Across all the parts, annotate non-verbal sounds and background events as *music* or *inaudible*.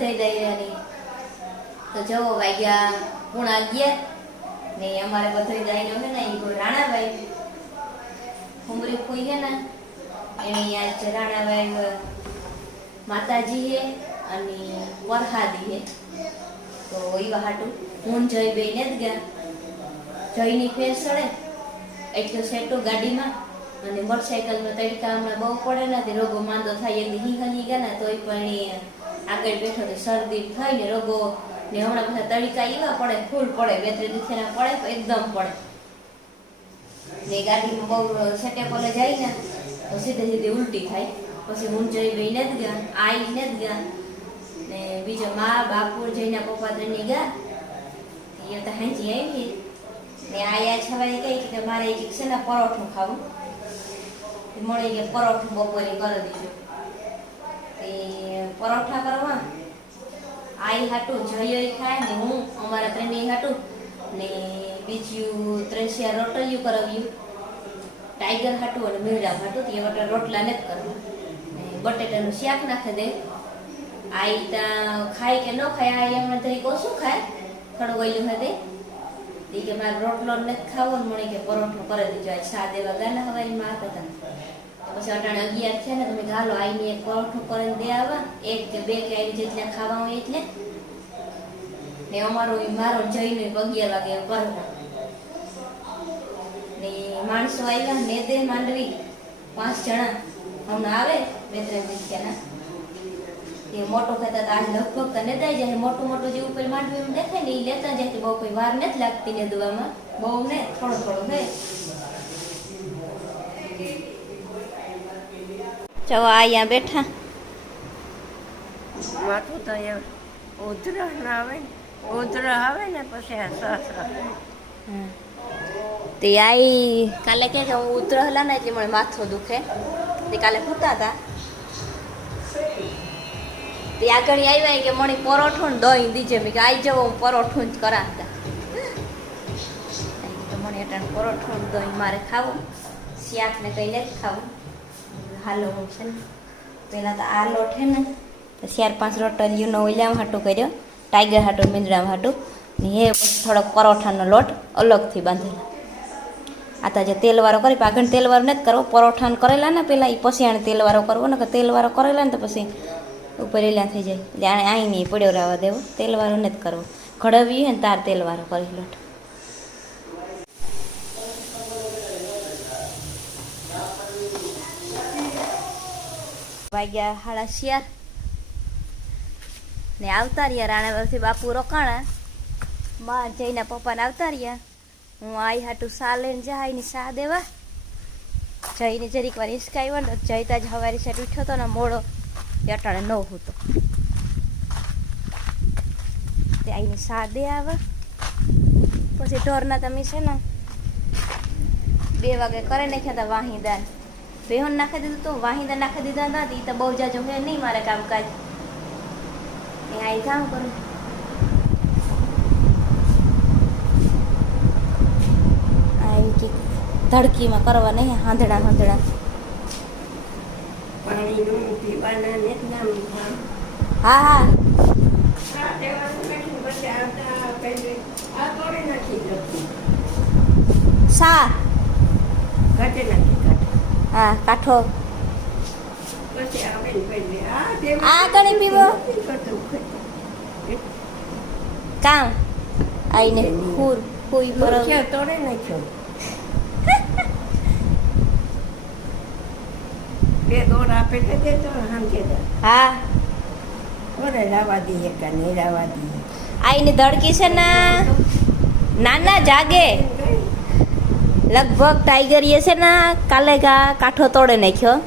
બધા દઈરાની તો જવો વાગ્યા પૂણા અગિયાર ને અમારે બધા દાઈનો છે ને એ રાણાભાઈ. ઉમરી કોઈ છે ને, એની આજ રાણાભાઈ માતાજી હે અને વરહાદી હે. તો એવા હાટું હું જઈ બે ને જ ગયા. જઈની ફેર સડે એટલું સેટો ગાડીમાં અને મોટરસાયકલમાં તડકા હમણાં બહુ પડે ને રોગો માંદો થાય એટલે હી હલી ગયા ને, તોય પણ આગળ બેઠો તો શરદી થઈ ને રોગો ને હમણાં બધા તડકા એવા પડે, ફૂલ પડે, બે ત્રણ દિવસના પડે એકદમ પડે. ને ગાડીમાં બહુ સેટે પલે જાય ને તો સીધે સીધી ઉલટી થાય. પછી હું જઈ બે ને જ ગયા, આઈ ને જ ગયા. ને બીજો મા બાપુ જઈને પપ્પા ત્રણની ગયા. એ તો હાંજી આવી ને આયા છવાય કહી કે મારે એક છે ને પરોઠું ખાવું. મળી કે પરોઠું બપોરે કરી દીધું. તે પરોઠા કરવા. આઈ હાટું જયો ખાય ને હું અમારા ત્રણેય હાટું ને બીજું ત્રણસિયા રોટલિયું કરાવ્યું. ટાઈગર હાટું અને મેળા હાટું, તે વટા રોટલા નથી કરવા. બટેટાનું શાક નાખી દે. આઈ ત્યાં ખાય કે ન ખાય આ એમને તરીકે ઓછું ખાય. ખડવાયેલું હતી એ કે મારે રોટલો નથી ખાવો મને કે પરોઠો કરી દીધો આજ સા દેવા ગાના હવારી માં હતા પછી અટાણે અગિયાર છે ને તમે ગાલો આઈને એક પરોઠો કરીને દે આવા એક કે બે કે આવી જેટલા ખાવા હોય એટલે. ને અમારો ઈ મારો જઈને અગિયાર વાગે કરવો ને માણસો આવ્યા ને દે માંડવી. પાંચ જણા. હમણાં આવે બે ત્રણ દિવસના એ મોટો ખાતા તો આજ લગભગ તો નેતા જાય. મોટું મોટું જે ઉપર માંડવી એમ દેખાય ને એ લેતા જાય તો બહુ કોઈ વાર નથી લાગતી ને દવામાં. બહુ ને થોડો થોડો હે ચલો અહીંયા બેઠા. માથું તો એ ઉધરસ ના આવે ને ઉધરસ આવે ને પછી આ સસ તે આઈ કાલે કે કે હું ઉધરસ લાને એટલે મને માથું દુખે. તે કાલે પૂતા હતા તે આગળ આવ્યા કે મને પરોઠું ને દહીં દીજે. મેં કે આવી જવો હું પરોઠું જ કરાવતા. મને એટલે પરોઠું દહીં મારે ખાવું. શાક ને કઈ નથી ખાવું. હાલો, હું છે ને પહેલાં તો આ લોટ છે ને તો ચાર પાંચ રોટલીઓનો ઓઈલામ હાટું કર્યો, ટાઈગર હાટું, મીંદડામ હાટું, ને એ પછી થોડોક પરોઠાનો લોટ અલગથી બાંધેલો. આ તો જે તેલવાળો કરી આગળ તેલવાળો નથી કરવો, પરોઠાને કરેલા ને પહેલાં એ પછી આને તેલવાળો કરવો ને કે તેલવાળો કરેલા ને તો પછી ઉપર એલા થઈ જાય. એટલે આને અહીં નહીં પડ્યો રહેવા દેવો, તેલવાળો નથી કરવો. ઘડવી હોય ને તાર તેલવાળો કરી લોટ. વાગ્યા હાડા શિયાર ને આવતા રહ્યા રાણાવરથી બાપુ રોકાણા. માં જઈને પપ્પાને આવતા રહ્યા. હું આઈ હાટું સા લઈને જાય ને સા દેવા. જઈને જરીક વાર હિસકાવ્યો ને જઈતા જ હવારી સાઈડ ઉઠ્યો તો ને મોડો અટાણે ન હતો. તે આઈને સા દે આવે પછી ઢોરના તમે છે ને બે વાગે કરે નાખ્યા હતા વાહીદાન. બેહોન નાખી દીધું તો વાહીદા નાખી દીધા નથી તો બહુ જાજો હે નહીં મારે કામકાજ એ આઈ કામ કરું આઈ કે ધડકીમાં કરવા નહીં હાંધડા હાંધડા પાણીનું પીવાના ને જ નામ લીધા. હા હા આ દેવાનું બેઠું પછી આવતા પેલી આ તોડી નાખી દઉં. સા કાઢી નાખી કાઢી. હા કાઠો. આ કણી પીવો? કામ. આઈને ફૂર ફૂઈ પર મૂર્છા નાખ્યો. *laughs* બે દોર આપે તો દેતો સમજે તો. હા. ઓરે રાવા દઈએ કે નહીં રાવા દઈએ? આઈને ધડકી છે ના. નાના જાગે. લગભગ ટાઈગર એ છે ને કાલે ગા કાઠો તોડે નાખ્યો.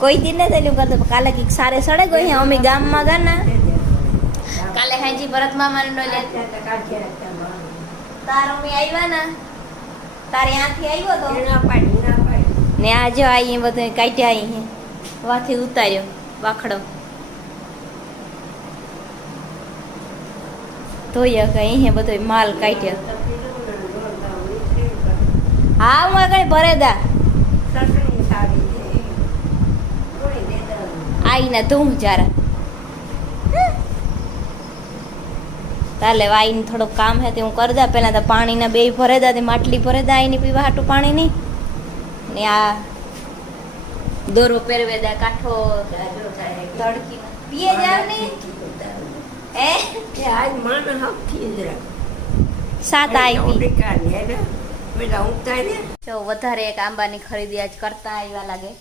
કોઈ દિન ને તેલું કરતો કાલે કંઈક સારે સડે ગઈ અમે ગામમાં ગયા ને. કાલે હાજી ભરત મામા નો લે. તારો અમે આવ્યા ને. તારે આથી આવ્યો તો? ના પાડી ના પાડી. ને આજે આઈ બધું કાઢ્યા અહીં. વાથી ઉતાર્યો વાખડો ધોઈ કે અહીં બધો માલ કાઢ્યો. હા, હું આગળ ભરે દા. આઈને ધૂમ જરા. તાલે આઈને થોડુંક કામ હે તે હું કરી દા. પેલા તો પાણીના બે ભરે દા, તે માટલી ભરે દા એની પીવા હાટું પાણી નહીં ને આ દોરો પહેરવે દા કાઠો તડકી. પીએ જાવ ને. હે એ આજ માન હકથી જ રાખ સાત આવી જો વધારે એક આંબાની ખરીદી આજ કરતા આવ્યા લાગે.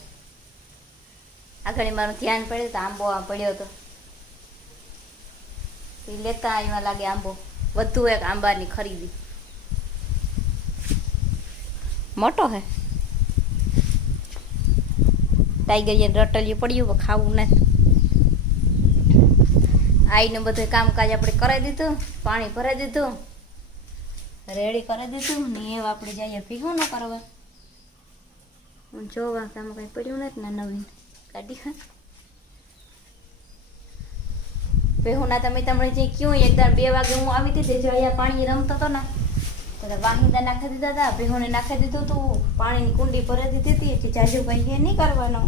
આગળ મારું ધ્યાન પડ્યું તો આંબો આ પડ્યો હતો એ લેતા આવ્યા લાગે આંબો. વધુ એક આંબાની ખરીદી. મોટો હે. ટાઈગર રટલિયું પડ્યું ખાવું નથી. આઈને બધું કામકાજ આપણે કરાવી દીધું, પાણી ભરાઈ દીધું, રેડી કરી દીધું, ને આપણે જઈએ ભીગું ન કરવા. હું જોવા કે કંઈ પડ્યું નથી ને નવીન કાઢી ખા બેહુના તમે તમને જે ક્યું એકદમ બે વાગે હું આવી હતી, જે અહીંયા પાણી રમતો હતો ને, તો વાહિંદા નાખી દીધા હતા બેહુને નાખી દીધું હતું પાણીની કુંડી ભરી દીધી હતી, એટલે જાજુભાઈ એ નહીં કરવાનો.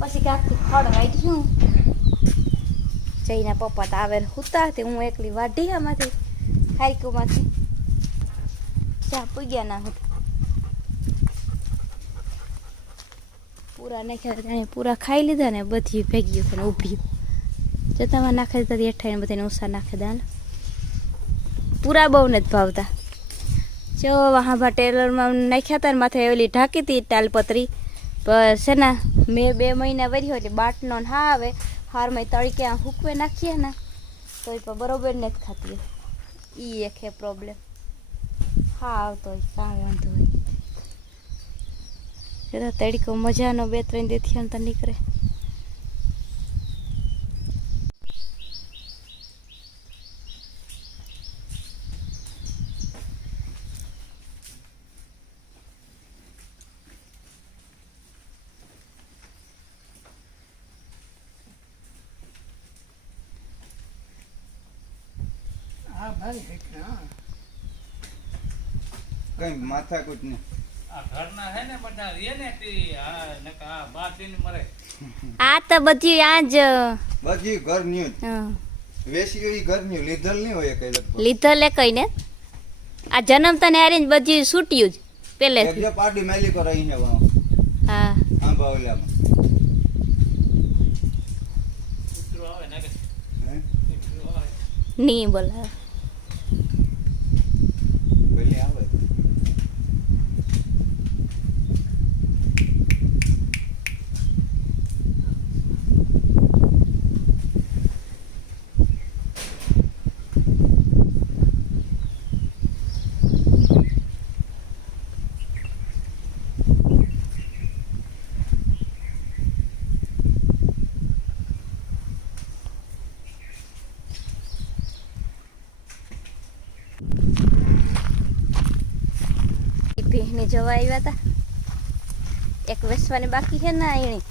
પછી ક્યાંકથી ખડ વાઈટ્યું જઈને પપ્પા તો આવે હુતા તે હું એકલી વાઢી આમાંથી, હાઈકુમાંથી. ચા પૂગ્યા ના હતા પૂરા નાખ્યા જાણે પૂરા ખાઈ લીધા ને બધી ભેગી થઈને ઊભી. જતામાં નાખે દીધા એઠાઈને બધાને ઉષા નાખી દા ને પૂરા બહુ નથી ભાવતા. જો વહાં ટેલરમાં નાખ્યા હતા ને માથે ઓલી ઢાંકી હતી તાલપત્રી પણ છે ને, મેં બે મહિના વર્યો એટલે બાટનો ને હા આવે. હારમાં તળકે આ હુકવે નાખીએ ને તો એ બરોબર નથી ખાતી એ એક હે પ્રોબ્લેમ હા, આવતો હોય વાંધો હોય તડકો મજાનો બે ત્રણ દેથી અંતર નીકળે. કઈ માથાકૂટ ને. આ ઘરના હે ને બધા રે ને તે આ નકા આ બાર થઈને મરે. આ તો બધી આ જ બધી ઘર ન્યુ હં, વેસી હોય ઘર ન્યુ લીધેલ નહીં હોય કઈ લગભગ. લીધેલે કઈ ને? આ જન્મતા ને હારી બધી છૂટ્યું જ એક પહેલેથી જો પાર્ટી મેલી કરો અહીંયા હા. આંબા ઓલામાં કૂતરો આવે ને હે? કૂતરો આવે. નહીં બોલાવે પેલી આવે ભીહને જવા આવ્યા હતા એક વેસવાની બાકી છે ને એની